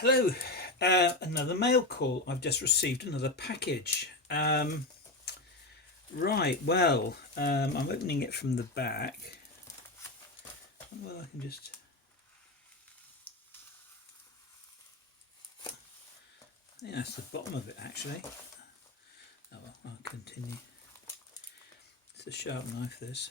Hello, another mail call. I've just received another package. Right, well, I'm opening it from the back. Well, I can just... I think that's the bottom of it, actually. Oh well, I'll continue. It's a sharp knife, this.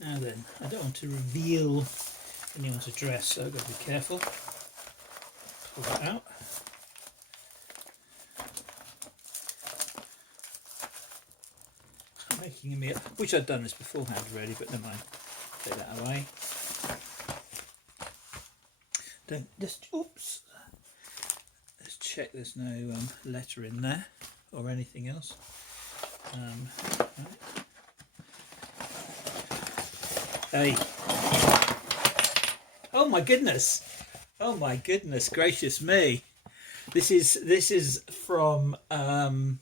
Now then, I don't want to reveal anyone's address, so I've got to be careful. Pull that out. Making a meal, which I've done this beforehand already, but never mind. Take that away. Don't just, oops. Let's check there's no letter in there or anything else. Right. Hey. Oh my goodness. Oh my goodness gracious me. This is from Brummie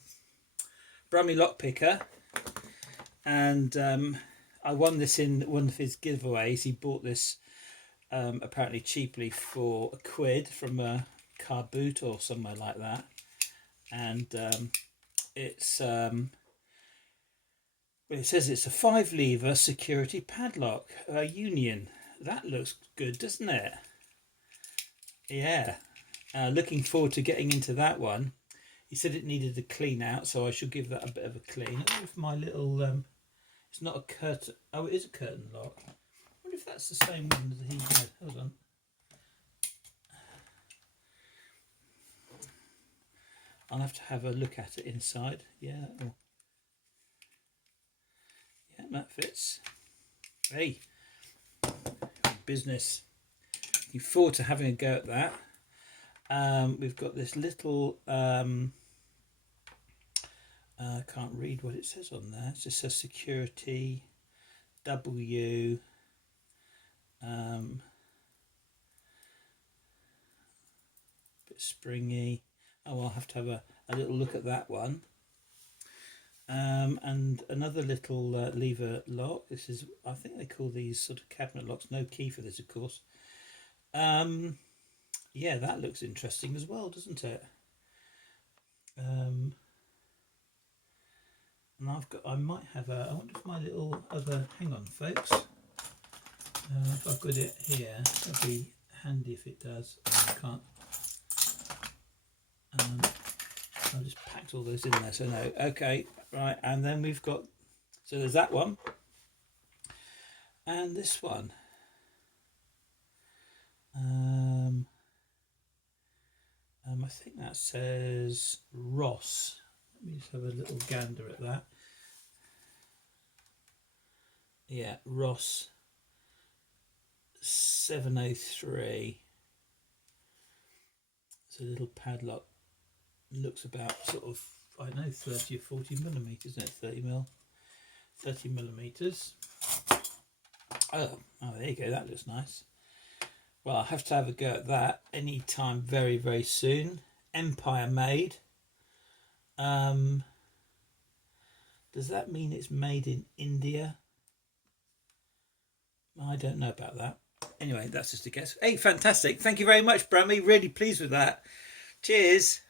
Lockpicker, and I won this in one of his giveaways. He bought this apparently cheaply for £1 from a car boot or somewhere like that, and it's it says it's a 5-lever security padlock union. That looks good, doesn't it? Yeah. Looking forward to getting into that one. He said it needed a clean out, so I should give that a bit of a clean. I wonder if my little it's not a curtain. Oh, it is a curtain lock. I wonder if that's the same one that he had. Hold on. I'll have to have a look at it inside. Yeah. Yeah, that fits. Hey, business. Looking forward to having a go at that. We've got this little I can't read what it says on there. It just says security W bit springy. Oh, I'll have to have a little look at that one. And another little lever lock. This is, I think they call these sort of cabinet locks. No key for this, of course. Yeah, that looks interesting as well, doesn't it? And I might have I wonder if my little other, hang on folks, if I've got it here, that'd be handy if it does. I can't, I just packed all those in there, so no, okay, right, and then we've got, so there's that one, and this one. I think that says Ross. Let me just have a little gander at that. Yeah, Ross 703. It's a little padlock. Looks about sort of, I don't know, 30 or 40 millimeters, isn't it? 30 millimeters. Oh, there you go. That looks nice. Well, I'll have to have a go at that anytime very, very soon. Empire made. Does that mean it's made in India? I don't know about that. Anyway, that's just a guess. Hey, fantastic. Thank you very much, Brummie. Really pleased with that. Cheers.